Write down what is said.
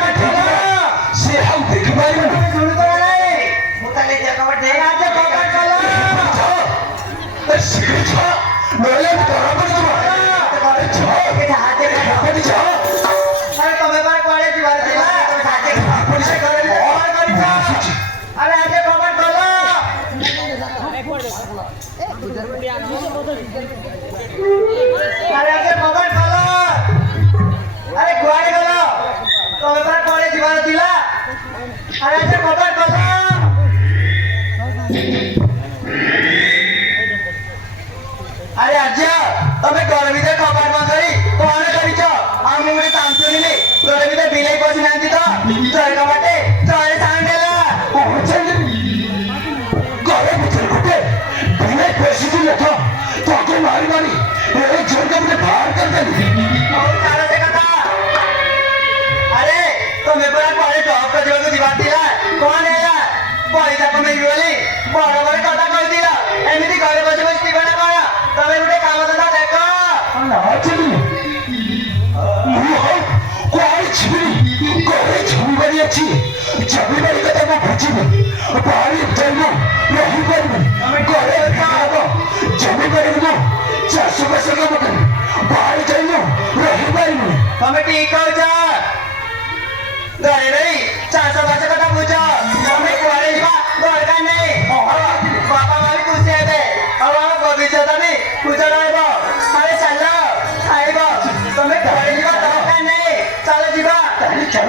से हम देख पाइबे झुड़ तो नहीं मुताले जगवट दे आज कबट कला शीघ्र छा नले तोरा पर छा के हाथे पर छा अरे तमे बार कोड़े जीवार दिला हाथे पुलिस करे और करी छा अरे आज कबट कला अरे आज कबट कला अरे गुआड़े कला तमे बार कोड़े जीवार दिला अरे आज कबट कला अरे आज्या तमे घर भीतर कबाड़ बंद करी कौन करिछ आ मुरे तांतुनी ने घर भीतर बिलाई पसी नांती तो चल कबाटे चल सांडेला घरे भीतर गुटे बिना पैसे दिले तो आके मारी मारी एक जन के मुझे बाहर कर दे और सारा देखा था अरे तमे बड़ा कोड़े जॉब का जीवन को जीवात दिला कौन है यार बड़ी जाप में वाली बड़ा बड़ा कथा कर दिला एमिति घरे बसे बसे टिकना पड़ा तमे उठे काम धंधा देखो ना चली कोई छिबरी कोई छिबरी अच्छी जबी बड़ी कथा को भूचिबे बाहरी जाइनो नहीं करबे घरे खाओ जबी बड़ी को 400 पैसे का बटन बाहर जाइनो नहीं पाइबे तमे ठीक हो जा घरे नहीं 400 पैसे